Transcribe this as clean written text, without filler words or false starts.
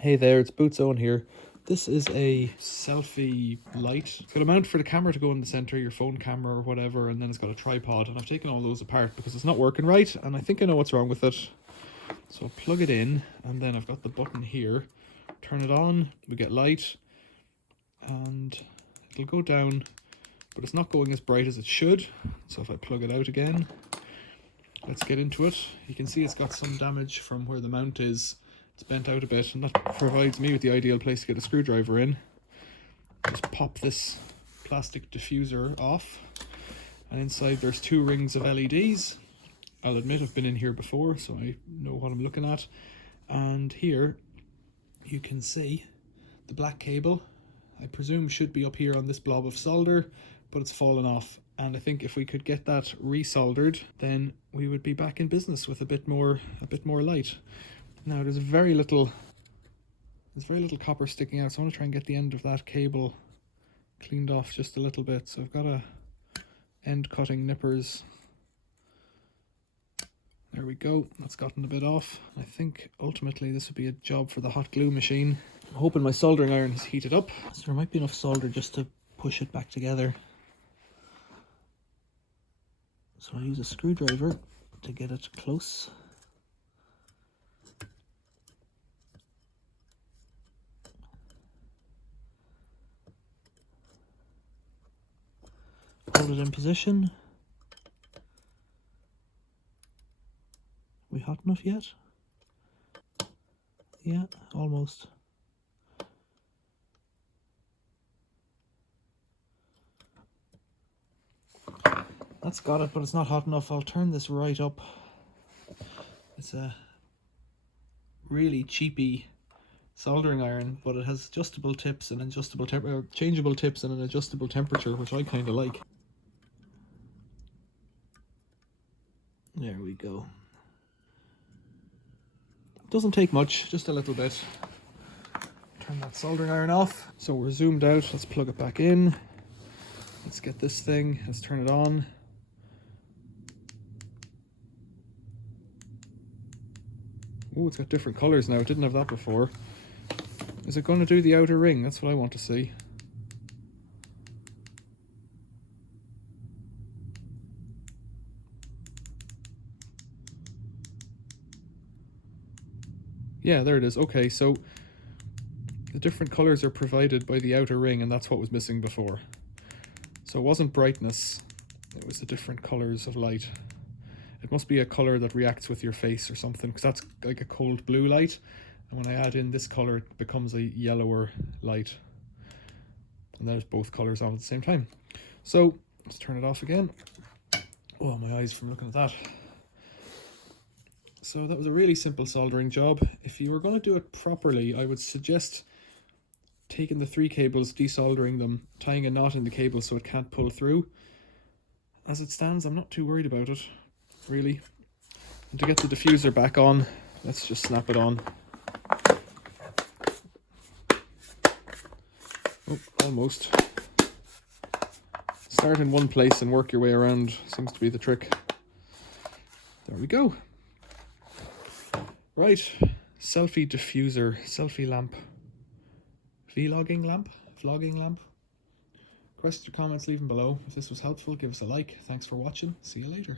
Hey there, it's Bootzone here. This is a selfie light. It's got a mount for the camera to go in the center, your phone camera or whatever, and then it's got a tripod, and I've taken all those apart because it's not working right, and I think I know what's wrong with it. So I'll plug it in, and then I've got the button here. Turn it on, we get light, and it'll go down, but it's not going as bright as it should. So if I plug it out again, let's get into it. You can see it's got some damage from where the mount is. It's bent out a bit, and that provides me with the ideal place to get a screwdriver in. Just pop this plastic diffuser off, and inside there's 2 rings of LEDs. I'll admit I've been in here before, so I know what I'm looking at. And here you can see the black cable. I presume should be up here on this blob of solder, but it's fallen off. And I think if we could get that resoldered, then we would be back in business with a bit more light. Now there's very little copper sticking out, so I want to try and get the end of that cable cleaned off just a little bit. So I've got a end cutting nippers. There we go, that's gotten a bit off. I think ultimately this would be a job for the hot glue machine. I'm hoping my soldering iron has heated up, so there might be enough solder just to push it back together. So I'll use a screwdriver to get it close. Hold it in position. We hot enough yet? Yeah, almost. That's got it, but it's not hot enough. I'll turn this right up. It's a really cheapy soldering iron, but it has adjustable tips and changeable tips and an adjustable temperature, which I kind of like. There we go. Doesn't take much, just a little bit. Turn that soldering iron off. So we're zoomed out, let's plug it back in. Let's get this thing, let's turn it on. Oh, it's got different colors now, it didn't have that before. Is it going to do the outer ring? That's what I want to see. Yeah, there it is. Okay, so the different colors are provided by the outer ring, and that's what was missing before. So it wasn't brightness, it was the different colors of light. It must be a color that reacts with your face or something, because that's like a cold blue light, and when I add in this color it becomes a yellower light. And there's both colors on at the same time. So let's turn it off again. Oh, my eyes from looking at that. So that was a really simple soldering job. If you were going to do it properly, I would suggest taking the 3 cables, desoldering them, tying a knot in the cable so it can't pull through. As it stands, I'm not too worried about it, really. And to get the diffuser back on, let's just snap it on. Oh, almost. Start in one place and work your way around seems to be the trick. There we go. Right, selfie diffuser, selfie lamp, vlogging lamp. Questions or comments, leave them below. If this was helpful, give us a like. Thanks for watching. See you later.